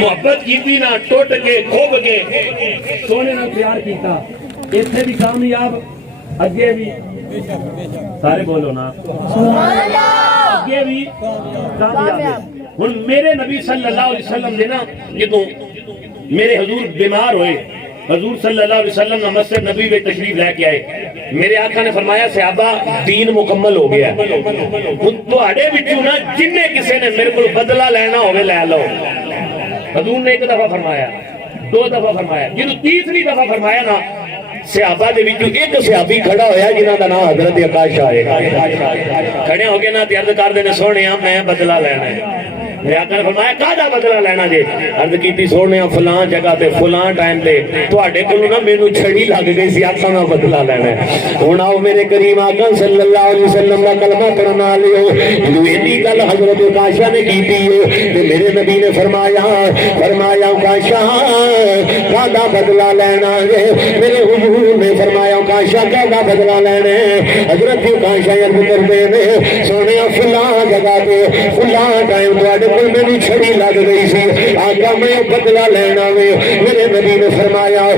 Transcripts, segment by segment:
محبت کی نہ ٹوٹ کے کھوب کے سونے نال پیار کیتا اتنے بھی کامیاب اگے بھی سارے بولو نا اگے بھی کامیاب ہن میرے نبی صلی اللہ علیہ وسلم دے نا جدوں میرے حضور بیمار ہوئے حضور صلی اللہ علیہ وسلم نے مسجد نبی میں تشریف لے کے آئے میرے آقا نے فرمایا صحابہ دین مکمل ہو گیا تواڈے وچوں نا جنے کسے نے میرے کو بدلہ لینا ہوے لے لو حضور نے ایک دفعہ فرمایا دو دفعہ فرمایا جدوں تیسری دفعہ فرمایا نا صحابہ دے وچوں ایک صحابی کھڑا ہویا جنہاں دا نام حضرت عکاشہ ہے کھڑے ہو کے نا عرض کردے نے سونیا میں بدلہ لینا ہے میرے آقا نے فرمایا کہدا بدلہ لینا جے عرض کیتی سونیا فلاں جگہ تے فلاں ٹائم تے تواڈے کولوں نا مینوں چھڑی لگ گئی سی آقا میں بدلہ لینا ہے ہن آؤ میرے کریم آقا صلی اللہ علیہ وسلم دا کلمہ پڑھن والےو جو ایڈی گل حضرت عکاشہ نے کیتی ہے تے میرے نبی نے فرمایا عکاشہ کہدا بدلہ لینا ہے میرے حضور نے فرمایا عکاشہ کہدا بدلہ لینا ہے حضرت عکاشہ عرض کردے نے سونیا فلاں جگہ تے فلاں ٹائم تواڈے کول مینوں چھڑی لگ گئی سی آقا میں بدلہ لینا وے میرے نبی نے فرمایا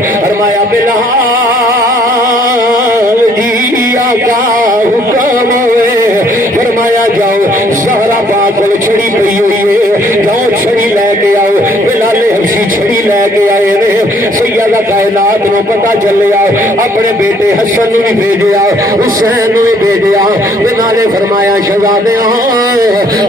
بلال جی آقا حکم ہوئے فرمایا جاؤ زہرا پاک کول چھڑی پئی ہوئی ہے جاؤ چھڑی لے کے آؤ بلال حبشی چھڑی لے کے آئے نے سیدہ کائنات نو پتہ چلیا اپنے بیٹے حسن نو بھی بھیجیا حسین نو بھی بھیجیا تے نالے فرمایا شہزادیاں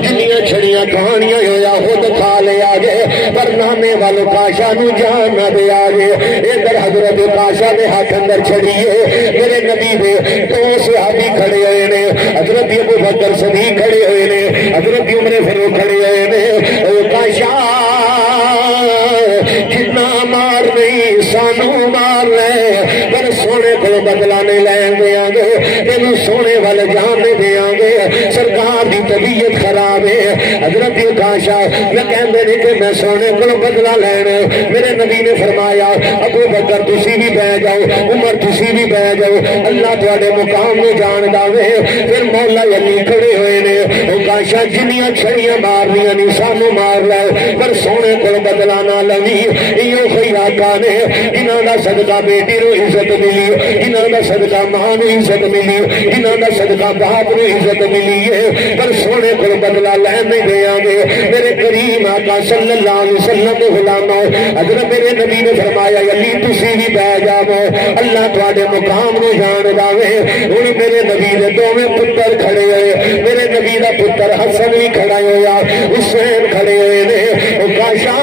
جنیاں چھڑیاں کہانیاں ہویا خود کھا لیا جے پر نامے والو کاشا نو جان نہ دیا جے ادھر حضرت کاشا دے ہاتھ اندر چھڑیے میرے نبی دے دو صحابی کھڑے ہوئے نے حضرت ابو بکر صدیق کھڑے ہوئے نے حضرت عمر فاروق کھڑے ہوئے نے او کاشا جتنا مار نہیں سانو مار لے پر سونے کو بدلہ نہیں لین دیاں گے تینوں سونے والے جان نہیں دیاں گے سرکار دی طبیعت خراب ہے حضرت عکاشہ میں کہندے نہیں کہ میں سونے کو بدلہ لینا میرے نبی نے فرمایا ابو بکر تسی بھی بہ جاؤ عمر تسی بھی بہ جاؤ اللہ تواڈے مقام نو جاندا وے پھر مولا علی کھڑے ہوئے نے عکاشہ جنیاں چھڑیاں مارنیاں نہیں سانو مار لے پر سونے کو بدلہ نہ لوی ایو کوئی آقا نے جنہاں دا صدقہ بیٹی نو عزت ملی جنہاں دا صدقہ ماں نو عزت ملی جنہاں دا صدقہ باپ نو عزت ملی ہے پر سونے کو بدلہ لین نہیں دیاں گے میرے کریم آقا صلی اللہ علیہ وسلم کے غلاموں حضرت میرے نبی نے فرمایا علی تسی بھی بہ جاؤ اللہ تواڈے مقام نو جاندا وے ہن میرے نبی دے دوویں پتر کھڑے ہوئے میرے نبی دا پتر حسن بھی کھڑا ہویا حسین کھڑے ہوئے نے او کاشا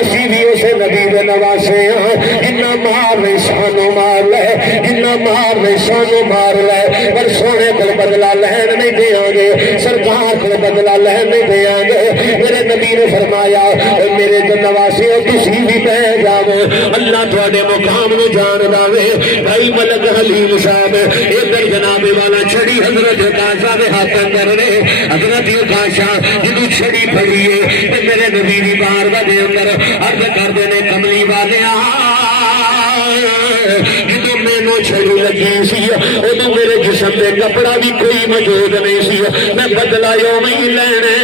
اسی بھی اسے نبی دے نواسے ہاں جنہ مار نہیں سانو مار لے جنہ مار نہیں سانو مار لے پر سونے کو بدلہ لین نہیں دیاں گے سرکار کو بدلہ لین نہیں دیاں گے میرے نبی نے فرمایا میرے جو نواسے ہو کسی بھی بہ جاؤ اللہ تواڈے مقام نو جاندا وے بھائی ملک حلیم صاحب ادھر جناب والا چھڑی حضرت عکاشہ دے ہاتھ اندر نے حضرت عکاشہ جدوں چھڑی پھڑی ہے تے میرے نبی دی بارگاہ دے اندر عرض کردے نے کملی والیاں جدوں مینوں چھڑی لگی سی ادوں میرے جسم تے کپڑا بھی کوئی موجود نہیں سی میں بدلہ یوں ہی لینے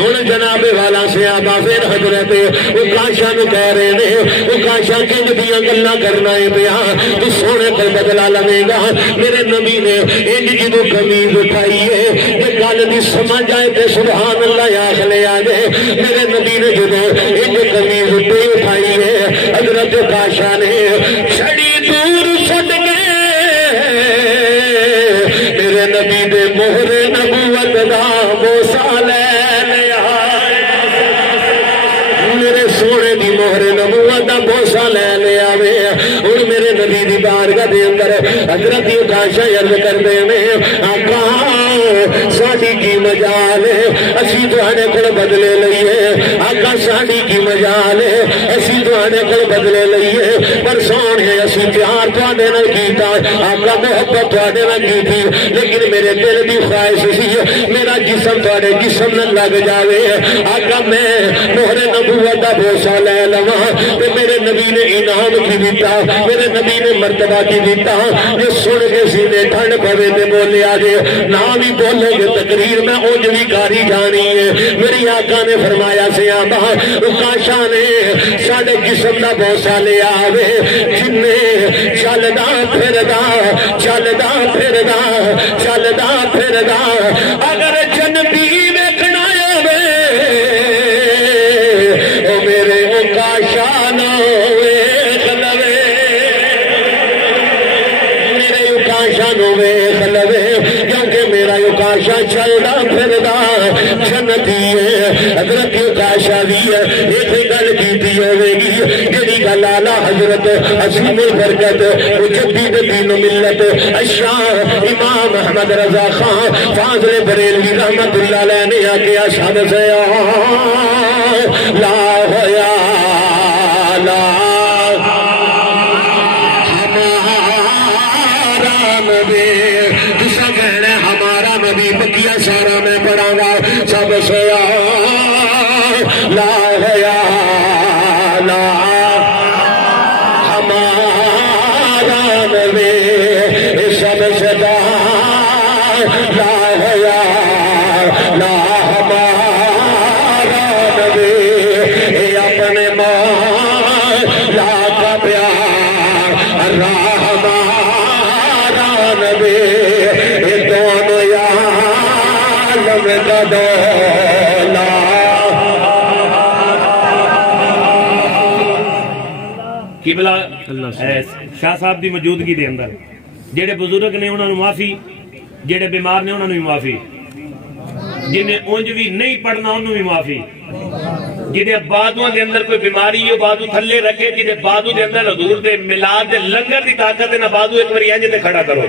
ہن جناب والا صحابہ پھر حضرت عکاشہ نو کہہ رہے نے عکاشہ کنج دیاں گلاں کرنا ہے پیا تو سونے کو بدلہ لوے گا میرے نبی نے انج جدوں قمیض اٹھائی ہے تے گل دی سمجھ آئے تے سبحان اللہ آکھ لے آگے میرے نبی نے جدوں انج قمیض اٹھائی ہے حضرت عکاشہ نے چھڑی دور سٹ کے میرے نبی دے مہر نبوت دا بوسا لے لیا میرے سونے دی مہر نبوت دا بوسا لے لیا وے ہن میرے نبی دی بارگاہ دے اندر حضرت عکاشہ عرض کردے نے آقا ساڈی کی مجال ہے اسی تواڈے کول بدلے لئیے آقا ساڈی کی مجال ہے اسی تواڈے کول بدلے لئیے پر سونے اسی پیار تواڈے نال کیتا آقا محبت تواڈے نال کیتی لیکن میرے دل دی خواہش سی میرا جسم تواڈے جسم نال لگ جاوے آقا میں مہر نبوت دا بوسا لے لواں تے میرے نبی نے انعام کی دیتا میرے نبی نے مرتبہ کی دیتا جو سن کے سینے ٹھنڈ پوے تے بولیا جے نہ بھی بولو گے تقریر میں اونج بھی کاری جانی ہے میری آقا نے فرمایا سیابا کاشا نے ساڈے جسم دا بوسا لے آوے جنے چلدا پھردا چلدا پھردا چلدا پھردا اگر جنتی ویکھنا ہوے او میرے او کاشا نہ ویکھ لوے میرے او کاشا نہ ویکھ لوے کیونکہ میرا او کاشا چلدا پھردا جنتی ہے حضرت کاشا دی ہے ایک گل کیتی ہوے گی جڑی گل اعلی حضرت عظیم البرکت مجدد دین و ملت الشاہ امام احمد رضا خان فاضل بریلوی رحمت اللہ علیہ نے آکیا شاد سے لا ہویا لا ہمارا نبی دوسرا کہنا ہمارا نبی بقیہ سارا میں پڑھاں گا سب سے لا ہویا لا ہمارا نبی سب سے لا ہویا لا ہمارا نبی اپنے مولا کا پیار راہ ہمارا نبی دونوں عالم کا دولا قبلہ شاہ صاحب دی موجودگی دے اندر جڑے بزرگ نے انہوں نے معافی جڑے بیمار نے انہوں نے معافی جنہیں اونج بھی نہیں پڑھنا انہوں بھی معافی جنہیں بادوں دے اندر کوئی بیماری ہے بادو تھلے رکھے جنہیں بادو دے اندر حضور دے ملاد دے لنگر دی طاقت نہ بادو ایک باری انج تے کھڑا کرو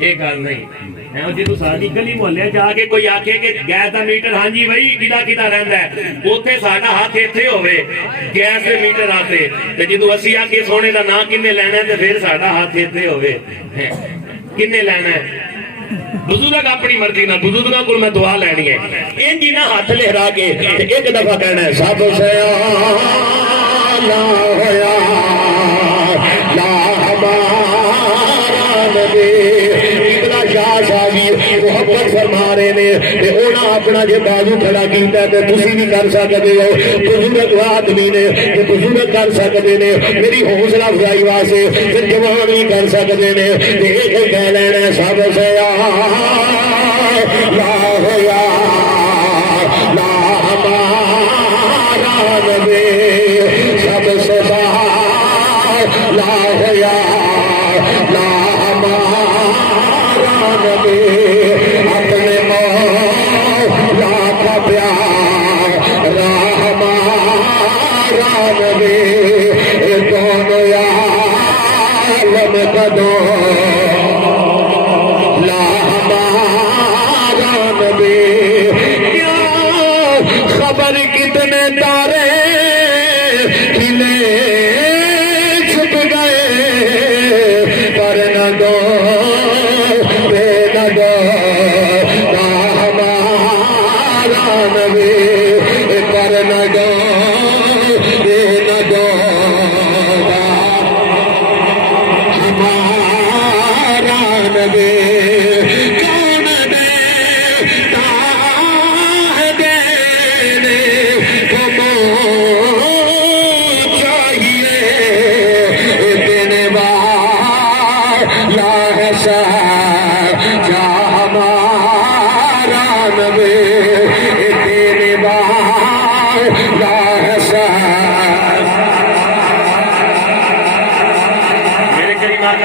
یہ گل نہیں جی تو ساری گلی محلے جا کے کوئی آکھے کہ گیس دا میٹر ہاں جی بھائی کدا رہندا ہے اوتھے ساڈا ہاتھ ایتھے ہوے گیس دے میٹر آتے تے جدوں اسی آ کے سونے دا نام کنے لینا ہے تے پھر ساڈا ہاتھ ایتھے ہوے کنے لینا ہے بزرگ اپنی مرضی نہ بزرگاں کول میں دعا لینی ہے انج نہ ہاتھ لہرا کے ایک دفعہ کہنا ہے سب سے لا ہویا لا ہمارا نبی محبت فرما رہے نے تے اونا اپنا جے بازو کھڑا کیتا ہے تے تسی بھی کر سکتے ہو بزرگ آدمی نے تے بزرگ کر سکتے نے میری حوصلہ افزائی واسطے پھر جوان بھی کر سکتے نے تے ایک کہہ لینا سب سے لا ہویا لا ہمارا نبی سب سے لا ہویا لا نبی اپنے مولا کا پیار راہ ہمارا نبی دونوں عالم کا دولا ہمارا نبی کیا خبر کتنے تارے کھلے چھپ گئے پر نہ دو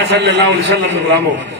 صلی اللہ علیہ وسلم